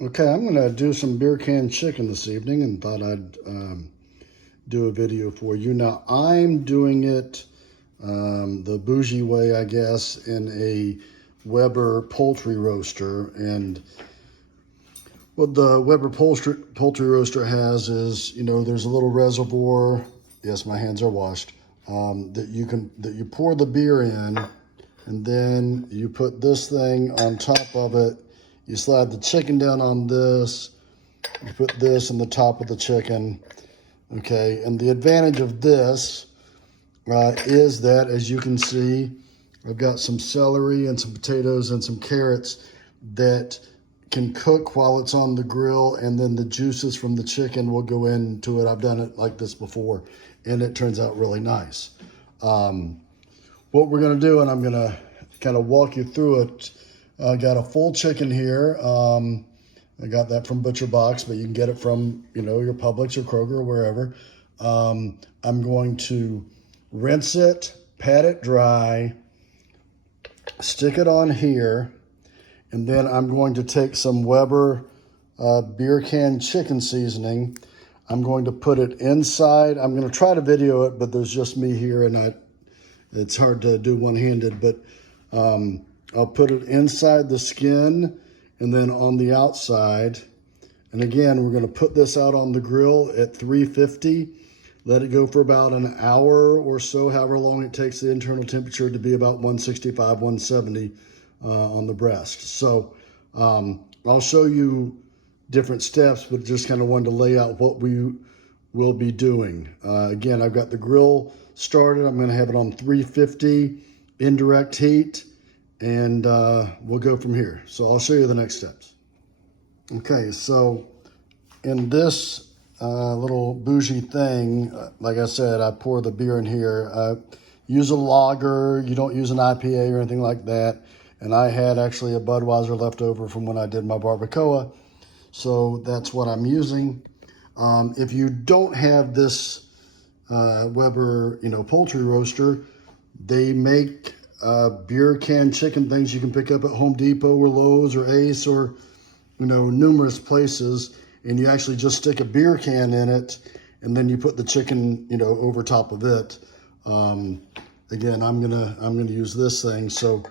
Okay, I'm gonna do some beer can chicken this evening and thought I'd do a video for you. Now, I'm doing it the bougie way, I guess, in a Weber poultry roaster. And what the Weber poultry roaster has is, there's a little reservoir. Yes, my hands are washed. That you pour the beer in, and then you put this thing on top of it. You slide the chicken down on this. You put this in the top of the chicken. Okay, and the advantage of this is that, as you can see, I've got some celery and some potatoes and some carrots that can cook while it's on the grill, and then the juices from the chicken will go into it. I've done it like this before, and it turns out really nice. What we're going to do, and I'm going to kind of walk you through it. I got a full chicken here. I got that from Butcher Box, but you can get it from, your Publix or Kroger or wherever. I'm going to rinse it, pat it dry, stick it on here, and then I'm going to take some Weber beer can chicken seasoning. I'm going to put it inside. I'm going to try to video it, but there's just me here, and it's hard to do one-handed, but I'll put it inside the skin and then on the outside. And again, we're going to put this out on the grill at 350. Let it go for about an hour or so, however long it takes the internal temperature to be about 165, 170 on the breast. So I'll show you different steps, but just kind of wanted to lay out what we will be doing. Again, I've got the grill started. I'm going to have it on 350 indirect heat, and we'll go from here. So I'll show you the next steps. Okay, so in this little bougie thing, like I said, I pour the beer in here. Use a lager. You don't use an IPA or anything like that. And I had actually a Budweiser left over from when I did my barbacoa, so that's what I'm using. If you don't have this Weber, poultry roaster, they make beer can chicken things you can pick up at Home Depot or Lowe's or Ace or, numerous places. And you actually just stick a beer can in it, and then you put the chicken, over top of it. Again, I'm gonna use this thing, so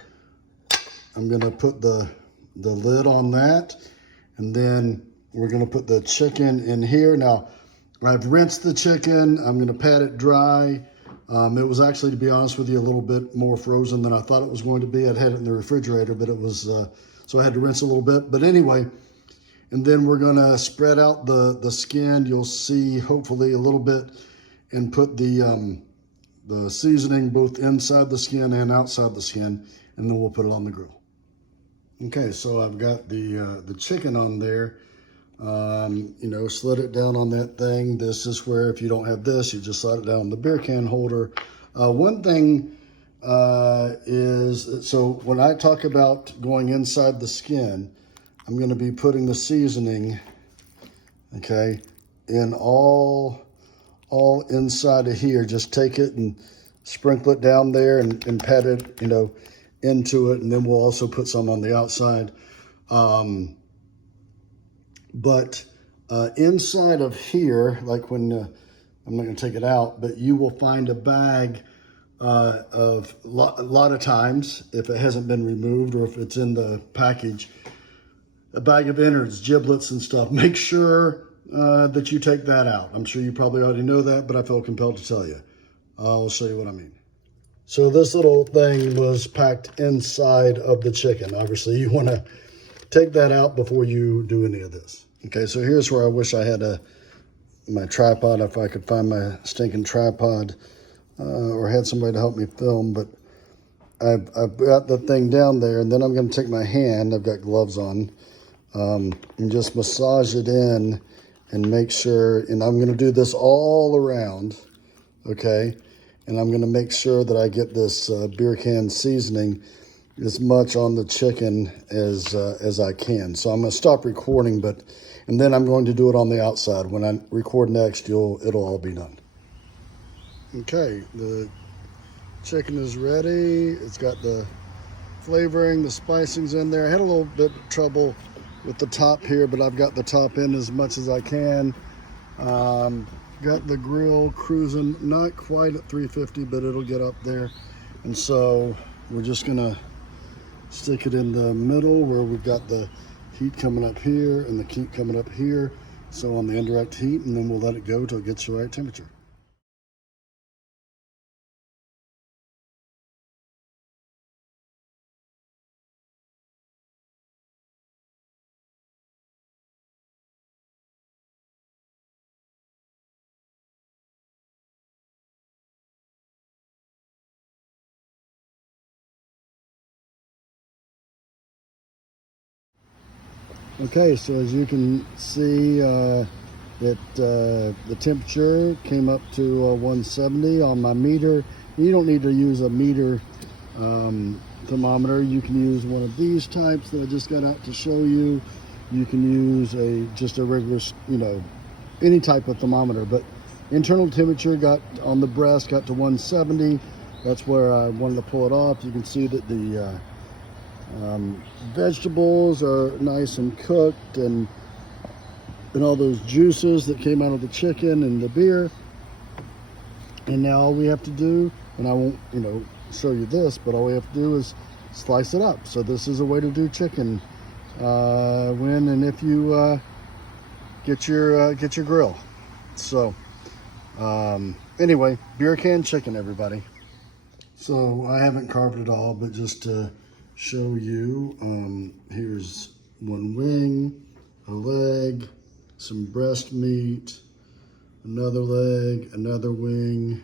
I'm gonna put the lid on that, and then we're gonna put the chicken in here. Now, I've rinsed the chicken. I'm gonna pat it dry. It was actually, to be honest with you, a little bit more frozen than I thought it was going to be. I'd had it in the refrigerator, but it was, so I had to rinse a little bit. But anyway, and then we're gonna spread out the skin. You'll see hopefully a little bit, and put the seasoning both inside the skin and outside the skin, and then we'll put it on the grill. Okay, so I've got the chicken on there. Slid it down on that thing. This is where, if you don't have this, you just slide it down on the beer can holder. One thing is, so when I talk about going inside the skin, I'm going to be putting the seasoning, okay, in all inside of here. Just take it and sprinkle it down there, and pat it, into it, and then we'll also put some on the outside. But inside of here, like when, I'm not going to take it out, but you will find a bag of a lot of times, if it hasn't been removed or if it's in the package, a bag of innards, giblets and stuff. Make sure that you take that out. I'm sure you probably already know that, but I felt compelled to tell you. I'll show you what I mean. So this little thing was packed inside of the chicken. Obviously, you want to take that out before you do any of this. Okay, so here's where I wish I had my tripod, if I could find my stinking tripod, or had somebody to help me film. But I've got the thing down there, and then I'm going to take my hand, I've got gloves on, and just massage it in and make sure, and I'm going to do this all around, okay? And I'm going to make sure that I get this beer can seasoning as much on the chicken as I can. So I'm going to stop recording, and then I'm going to do it on the outside. When I record next, it'll all be done. Okay, the chicken is ready. It's got the flavoring, the spicings in there. I had a little bit of trouble with the top here, but I've got the top in as much as I can. Got the grill cruising, not quite at 350, but it'll get up there. And so we're just gonna stick it in the middle where we've got the heat coming up here and the heat coming up here. So on the indirect heat, and then we'll let it go till it gets the right temperature. Okay, so as you can see, the temperature came up to 170 on my meter. You don't need to use a meter thermometer. You can use one of these types that I just got out to show you. You can use just a regular, any type of thermometer. But internal temperature got on the breast got to 170. That's where I wanted to pull it off. You can see that the vegetables are nice and cooked, and all those juices that came out of the chicken and the beer. And now all we have to do, and I won't show you this, but all we have to do is slice it up. So this is a way to do chicken when and if you get your grill. So anyway, beer can chicken, everybody. So I haven't carved it all, but just to show you, here's one wing, a leg, some breast meat, another leg, another wing,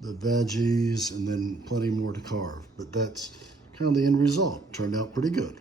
the veggies, and then plenty more to carve. But that's kind of the end result. Turned out pretty good.